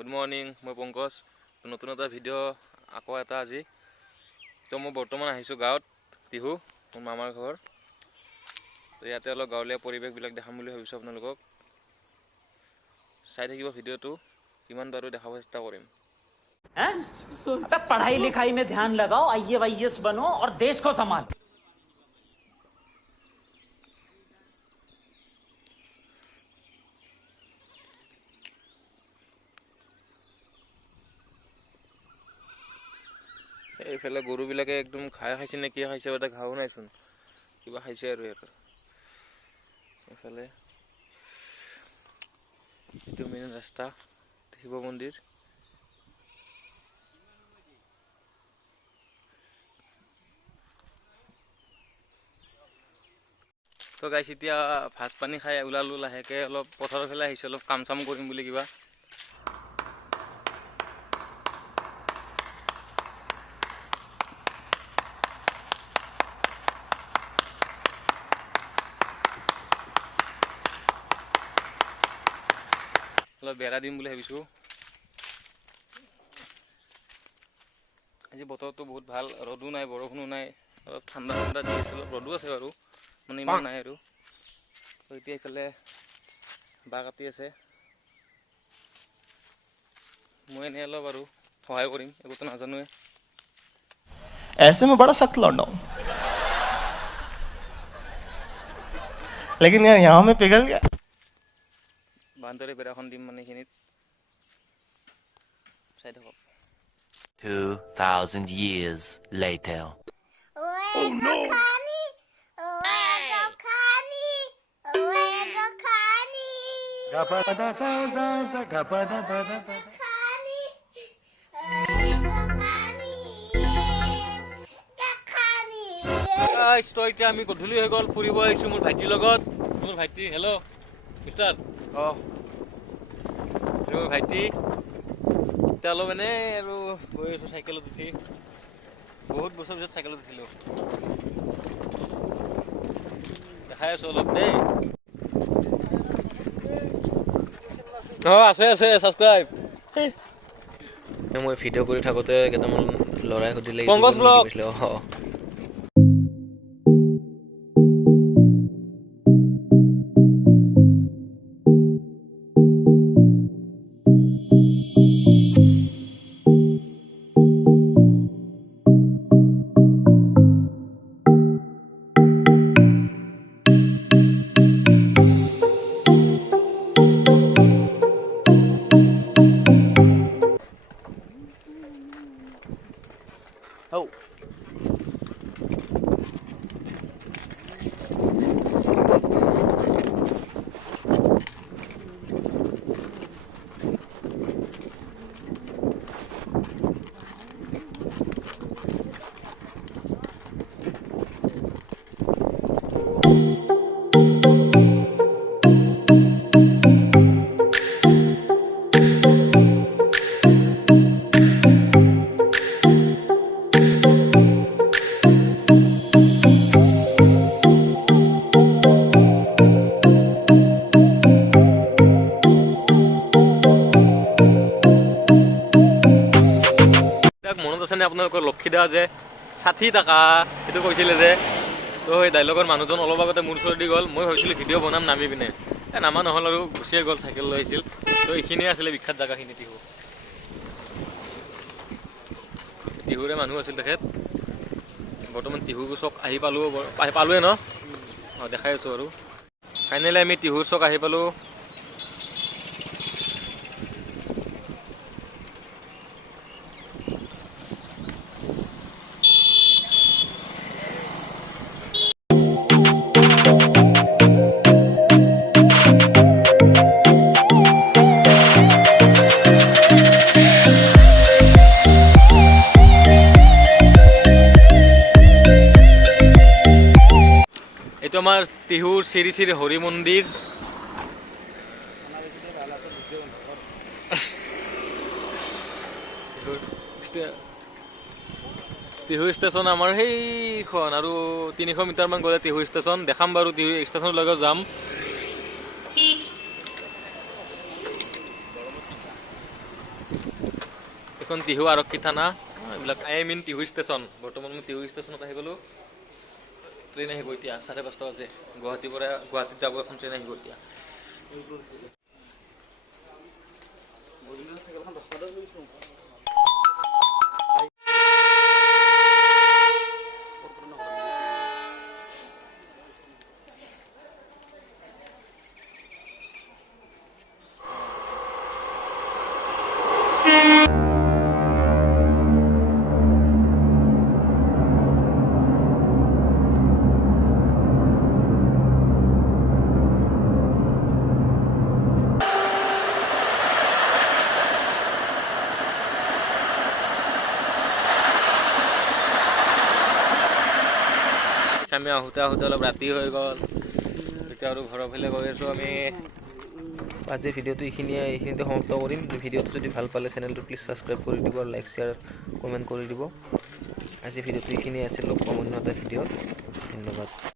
Good morning, মই পংকজ। নতুন এটা ভিডিঅ' আকৌ এটা আজি। তো মই বৰ্তমান আহিছোঁ গাঁৱত, টিহু, মোৰ মামাৰ ঘৰ। তো ইয়াতে অলপ গাঁৱলীয়া পৰিৱেশবিলাক দেখাম বুলি ভাবিছোঁ আপোনালোকক। চাই থাকিব ভিডিঅ'টো, কিমান পাৰোঁ দেখাব চেষ্টা কৰিম। पढ़ाई लिखाई में ध्यान लगाओ, IAS बनो और देश को संभालो। এইফালে গৰুবিলাকে একদম ঘাঁহ খাইছে নে কি খাইছে, এটা ঘাঁহো নাইচোন, কিবা খাইছে আৰু সিহঁতৰ। এইফালে এইটো মেইন ৰাস্তা, শিৱ মন্দিৰ। তো গাইছ, এতিয়া ভাত পানী খাই ওলালোঁ লাহেকৈ, অলপ পথাৰৰ ফালে আহিছোঁ, অলপ কাম চাম কৰিম বুলি কিবা। অলপ বেৰা দিম বুলি ভাবিছোঁ। আজি বতৰটো বহুত ভাল, ৰ'দো নাই বৰষুণো নাই, অলপ ঠাণ্ডা ঠাণ্ডা দি আছে, অলপ ৰ'দো আছে বাৰু, মানে ইমান নাই আৰু। তো এতিয়া এইফালে বাঁহ কাটি আছে, মই এনেই অলপ আৰু সহায় কৰিম, একোতো নাজানোৱে। ऐसे में बड़ा सख्त लौंडा हूं, लेकिन यार यहाँ में पिघल गया। বান্দৰে বেৰাখন দিম মানে এইখিনিত, চাই থাকক। 2000 years later. তো এতিয়া আমি গধূলি হৈ গ'ল, ফুৰিব আহিছোঁ মোৰ ভাইটিৰ লগত। মোৰ ভাইটি, হেল্ল' মিষ্টাৰ। মোৰ ভাইটি এতিয়া অলপ এনেই আৰু গৈ আছোঁ চাইকেলত উঠি। বহুত বছৰ পিছত চাইকেলত উঠিলোঁ, দেখাই আছোঁ অলপ দেই। আছে ছাবস্ক্ৰাইব। মই ভিডিঅ' কৰি থাকোঁতে কেইটামান ল'ৰাই সুধিলে পংকজ ব্লগ। মনত আছেনে আপোনালোকৰ লক্ষীদা যে 60 টকা সেইটো কৈছিলে যে? তো সেই ডাইলগৰ মানুহজন অলপ আগতে মোৰ ওচৰত দি গ'ল। মই ভাবিছিলোঁ ভিডিঅ' বনাম নামি পিনে, নামা নহ'ল আৰু গুচিয়ে গ'ল, চাইকেল লৈ আহিছিল। তো এইখিনিয়ে আছিলে বিখ্যাত জেগাখিনি, টিহুৰে মানুহ আছিল তেখেত। বৰ্তমান টিহু চক আহি পালোৱে ন? দেখাই আছোঁ আৰু। ফাইনেলি আমি টিহুৰ চক আহি পালোঁ। এইটো আমাৰ টিহুৰ শ্ৰী শ্ৰী হৰি মন্দিৰ। টিহু ষ্টেচন আমাৰ সেইখন, আৰু 300 মিটাৰমান গ'লে টিহু ষ্টেচন। দেখাম বাৰু, টিহু ষ্টেচনলৈকে যাম। এইখন টিহু আৰক্ষী থানা এইবিলাক I am in Tihu station বৰ্তমান মই টিহু ষ্টেচনত আহি গ'লোঁ ট্ৰেইন আহিব এতিয়া 5:30 বাজে গুৱাহাটীৰ পৰা গুৱাহাটীত যাব এখন ট্ৰেইন আহিব এতিয়া আমি আহোঁতে অলপ ৰাতি হৈ গ'ল এতিয়া আৰু ঘৰৰ ফালে গৈ আছোঁ আমি আজি ভিডিঅ'টো এইখিনিতে সমাপ্ত কৰিম ভিডিঅ'টো যদি ভাল পালে চেনেলটো প্লিজ ছাবস্ক্ৰাইব কৰি দিব আৰু লাইক শ্বেয়াৰ কমেণ্ট কৰি দিব আজি ভিডিঅ'টো এইখিনিয়ে আছিল লগ পাম অন্য এটা ভিডিঅ'ত ধন্যবাদ